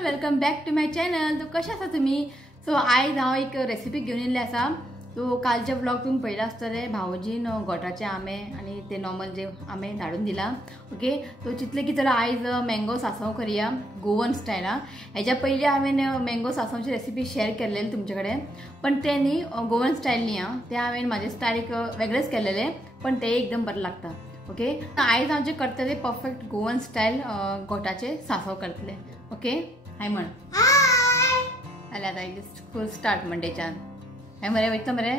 Everyone, welcome back to my channel. तो कशा आसा तुम्ही? सो आयज हांव एक रेसिपी घेवन येयल्ले आसा। तो कालचे ब्लॉग तुम्ही पळयला आसतले। भावजीन गोठाचे आंबे आणि ते नॉर्मल जे आंबे धाडून दिला। ओके, तो चितले की चला आयज मँगो सांसव करूया गोवन स्टाईल। हेच्या पयलीं हांवें मँगो सांसवची रेसिपी शेअर केल्लेली तुमचे कडेन, पण ते न्ही गोवन स्टाईल न्ही ते हांवें म्हाजे स्टाईल एक वेगळेच केल्लेले, पण ते एकदम बरें लागता। ओके, आयज हांव जे करतले परफेक्ट गोवन स्टाईल गोठाचे सांसव करतले। ओके, हाय म्हण हाय। अरे आता स्कूल स्टार्ट मंडेच्यान है मरे वैसे मरे।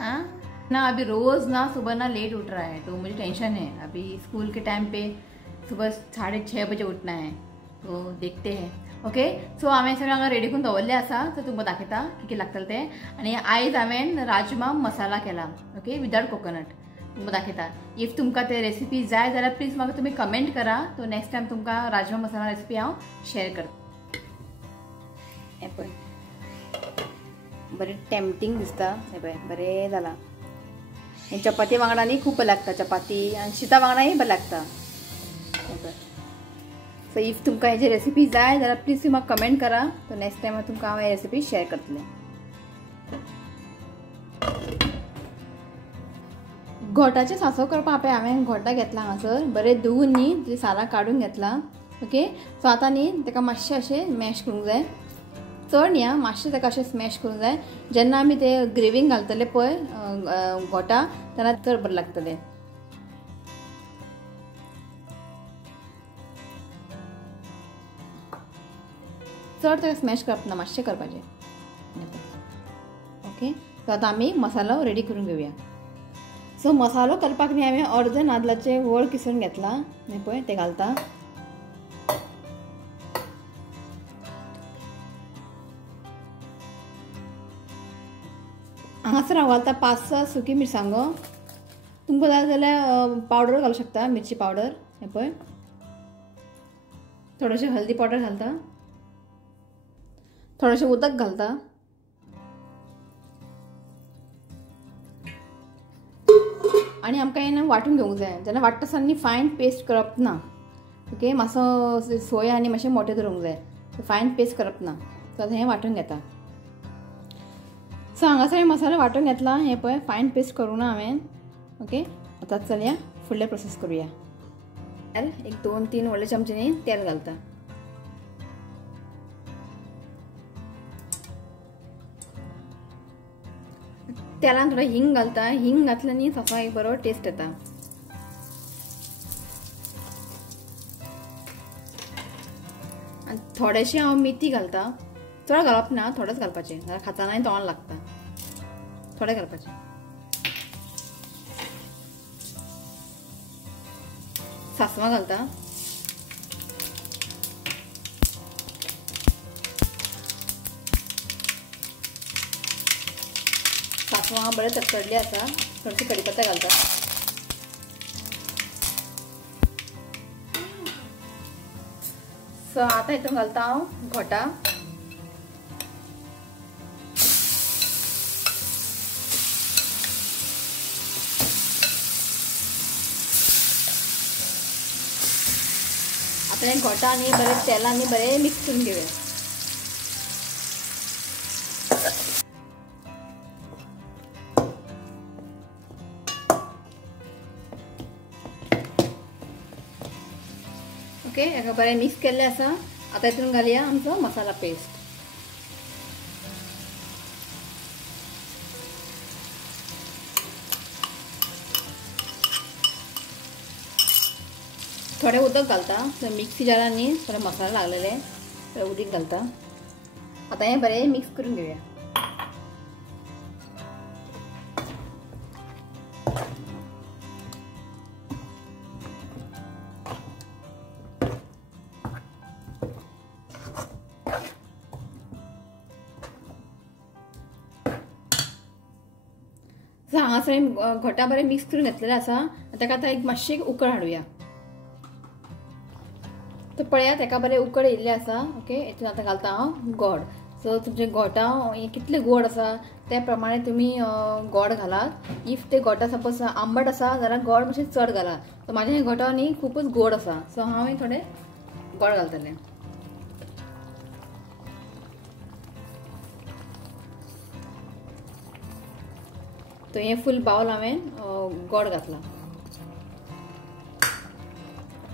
हाँ ना, अभी रोज ना सुबह ना लेट उठ रहा है, तो मुझे टेंशन है। अभी स्कूल के टाइम पे सुबह 6:30 बजे उठना है, तो देखते हैं। ओके, सो हांवें सगळें हांगा रेडी करून दवरलें आसा, तो तुमकां दाखयता कितें लागतलें तें। आनी आयज हांवें राजमा मसाला केला, ओके, विदाउट कोकोनट। तुमकां दाखयता। इफ तुमकां ते रेसिपी जाय जाल्यार प्लीज म्हाका तुमी कमेंट करा, तो नेक्स्ट टायम तुमकां राजमा मसाला रेसिपी हांव शेअर करता। हे पळय बरें टेम्पटिंग दिसता, हे पळय बरें जाला। हे चपाती वांगडा न्ही खूब बरें लागता, चपाती आनी शिता वांगडाय बरें लागता। हे पळय, सो इफ तुमकां हेची रेसिपी जाय जाल्यार प्लीज तुम्ही म्हाका कमेंट करा, तो नेक्स्ट टायम तुमकां हांव हे रेसिपी शेअर करतलें। घोटाचे सांसव करपाक हांवें घोटा घेतला हांगासर, बरें धुवन न्ही तेजी सालां काडून घेतला। ओके, सो आतां न्ही तेका मातशें अशें मॅश करूंक जाय, चड न्ही मातशें तेका अशें स्मॅश करूंक जाय। जेन्ना आमी ते ग्रेवींक घालतले पळय घोटा, तेन्ना चड बरें लागतलें। चड तेका स्मॅश करप ना, मातशें करपाचें। ओके, सो आतां आमी मसालो रेडी करून घेवया। सो मसालो करपाक न्ही हांवें अर्दे नाल्लाचे वळ किसून घेतला, हे पळय ते घालता। हांगासर हांव घालता 5-6 सुकी मिरसांगो। तुमकां जाय जाल्यार पावडर घालूं शकता, मिरची पावडर। हे पळय थोडेशें हल्दी पावडर घालता, थोडेशें उदक घालता, आणि आमकां हें वांटून घेवंक जाय। जेन्ना वांटटा आसतना फायन पेस्ट करप ना। ओके, मातसो सोय आनी मातशें मोठें दवरूंक जाय, फायन पेस्ट करप ना। सो आतां हें वांटून घेता। सो हांगासर मसालो वांटून घेतला, हें पळय फायन पेस्ट करूं ना हांवें। ओके, आतां चलया फुडलें प्रोसेस करूया। एक 2-3 व्हडले चमचे तेल घालता। तेलान थोडं हिंग घालता, हिंग घातलं न्ही सांसवाक एक बरो टेस्ट येता। आनी थोडेशें हांव मेथी घालता, चड घालप ना, थोडेंच घालपाचें, जाल्यार खाताना तोंडाक लागता। थोडें घालपाचें। सांसवां घालता, सांसवां बरें तडतडले आसा, थोडीशी कढीपत्ता घालता। सो आतां हितून घालता हांव घोटा। आता हें घोटा न्ही बरें तेलान न्ही बरें मिक्स करून घेवया। ओके, हेका बरें मिक्स केल्लें आसा। आतां हितून घालया आमचो मसाला पेस्ट। थोडें उदक घालता, मिक्सी जारान न्ही थोडे मसाला लागलेले, थोडें उदीक घालता। आतां हें बरें मिक्स करून घेवया। हांगासर घोटा बरें मिक्स करून घेतलेलें आसा। ताका आतां एक मातशें उकळ हाडुया। तो पळयात ताका बरें उकळ येयल्लें आसा। ओके, हितून आतां घालता हांव गोड। सो तुमचे घोटा कितले गोड आसा त्या प्रमाणे तुम्ही गोड घालात। इफ ते घोटा सपोज आंबट आसा जाल्यार गोड मातशें चड घालात। सो म्हाजे घोटा न्ही खूपच गोड आसा, सो हांव थोडे गोड घालतलें। तो हे फूल बाउल हांवें गोड घातला.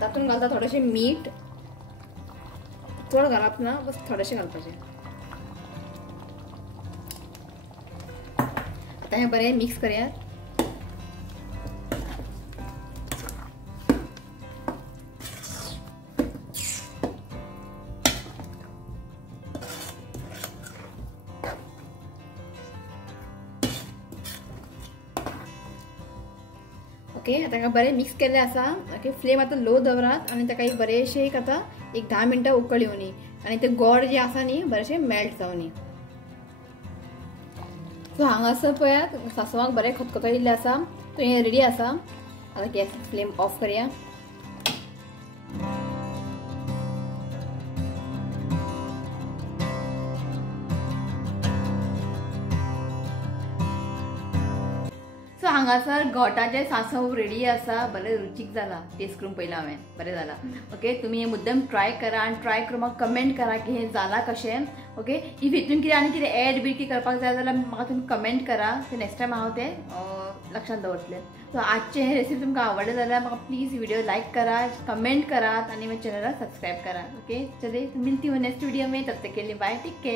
तातूंत घालता थोडेशें मीठ, चड घालप ना, बस थोडेशें घालपाचें. आता हे बरें मिक्स करूयात. ओके, आता बरें मिक्स केल्लें आसा. ओके, फ्लेम आता लो दवरात आनी ताका एक बरेशें एक 10 मिनटां उकळ्योनी आनी ते गोड जे आसा न्ही बरेशें मेल्ट जावनी. सो हांगासर पळयात सासवाक बरें खतखतो आसा. तो हें रेडी आसा. आता गॅस फ्लेम ऑफ करया. सो हांगासर गोटाचे सांसव रेडी आसा. बरें रुचीक जाला. टेस्ट करून पळयलां हांवें, बरें जाला. ओके, तुमी हे मुद्दम ट्राय करा आनी ट्राय करून म्हाका कमेंट करा की हें जालां कशें. ओके, इफ हितून कितें आनी कितें एड बी करपाक जाय जाल्यार म्हाका तुमी कमेंट करा. ते नेक्स्ट टायम हांव तें लक्षात दवरतलें. सो आजचें हें रेसिपी तुमकां आवडलें जाल्यार म्हाका प्लीज व्हिडिओ लायक करा, कमेंट करात आनी म्हज्या चॅनलाक सबस्क्रायब करा. ओके, चलिए मिलती हूँ नेक्स्ट वीडियो में. तब तक के लिए बाय, टेक केयर.